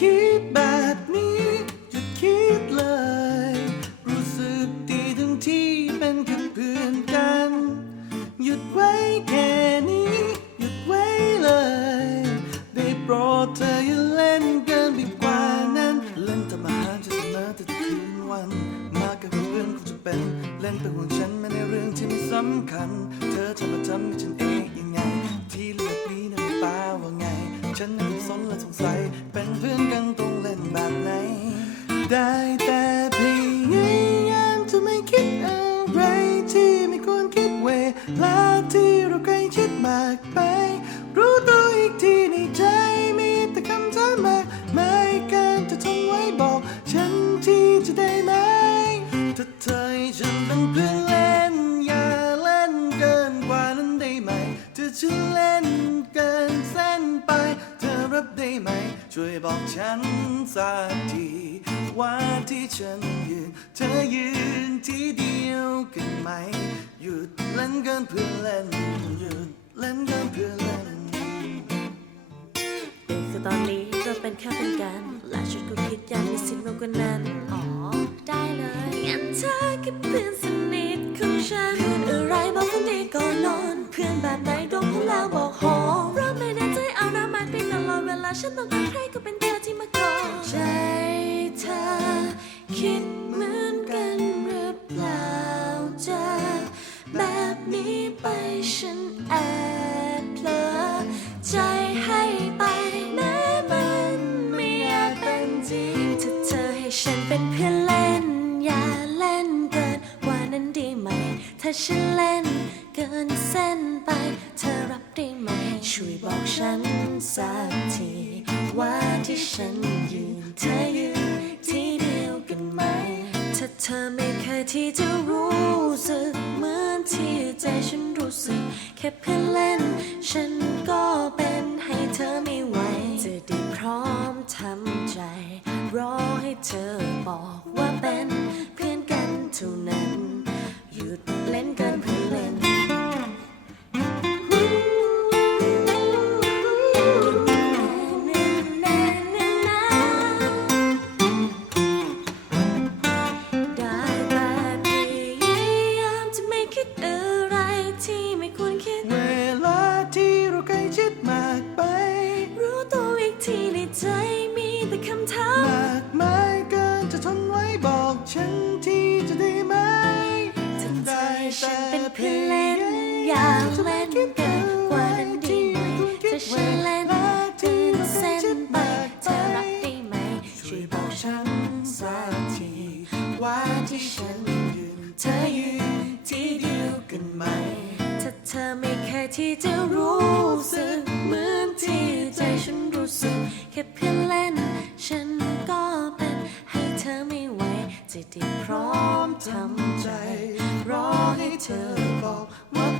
คิดแบบนี้หยุดคิดเลย รู้สึกดีทั้งที่เป็นแค่เพื่อนกัน หยุดไว้แค่นี้ หยุดไว้เลย ได้โปรดเธออย่าเล่นเกินไปกว่านั้น เล่นทำอาหารจะเสมอแต่คืนวัน มากกับเพื่อนคงจะเป็น เล่นเป็นห่วงฉันไม่ในเรื่องที่ไม่สำคัญ เธอจะมาทำให้ฉันเองยังไง ที่เลือกนี้นั้น แปลว่าไง ฉันนั้นสนและสงสัย เป็นเพื่อนกันต้องเล่นแบบไหน ได้แต่พยายามจะไม่คิดอะไรที่ไม่ควรคิดเวลาที่เราใกล้ชิดมากไป รู้ตัวอีกทีในใจมีแต่คำถามมากมายกินจะทนไว้บอก ฉันที่จะได้ไหมถ้าเธอให้ฉันเป็นเพื่อนเล่นอย่าเล่นเกินกว่านั้นได้ไหมถ้าฉันเล่น เกินเส้นไป เธอรับได้ไหม ช่วยบอกฉันสักที ว่าที่ฉันยืน เธอยืนที่เดียวกันไหม หยุดเล่นกันเพื่อเล่น หยุดเล่นกันเพื่อเล่นคือตอนนี้เราเป็นแค่เป็นกันและฉันก็คิดอยากมีสิ่งมากกว่านั้น อ๋อ ได้เลยงั้นเธอคือเพื่อนสนิทของฉันเพื่อนอะไรบอกคนดีก่อนนอน เพื่อนแบบไหน ต้องการใครก็เป็นเธอที่มาก่อนใจเธอคิดเหมือนกันหรือเปล่าจะแบบนี้ไปฉันแอบเผลอใจให้ไปแม้มันไม่อากเป็นจริงถ้าเธอให้ฉันเป็นเพื่อนเล่น อย่าเล่นเกินกว่านั้นดีไหม ถ้าฉันเล่นเกินเส้นไป เธอรับได้ไหม ช่วยบอกฉันสักที ฉันยืนเธอยืนที่เดียวกันไหม ถ้าเธอไม่เคยที่จะรู้สึกเหมือนที่ใจฉันรู้สึก แค่เพื่อนเล่น ฉันก็เป็นให้เธอไม่ไหว จะได้พร้อมทำใจ รอให้เธอบอกว่าเป็นเพื่อนกันเท่านั้นหยุด ฉันเป็นเพื่อนเล่นอยากเล่นเกินกว่านั้นดีไหมจะาฉันเล่นถึงเส้นไปเธอรักได้ไหม ช่วยบอกฉันสักทีว่าที่ฉันยืนเธอยืนที่เดียวกันไหม ถ้าเธอไม่เคยที่จะรู้สึกเหมือนที่ใจฉันรู้สึกแค่เพื่อ To all what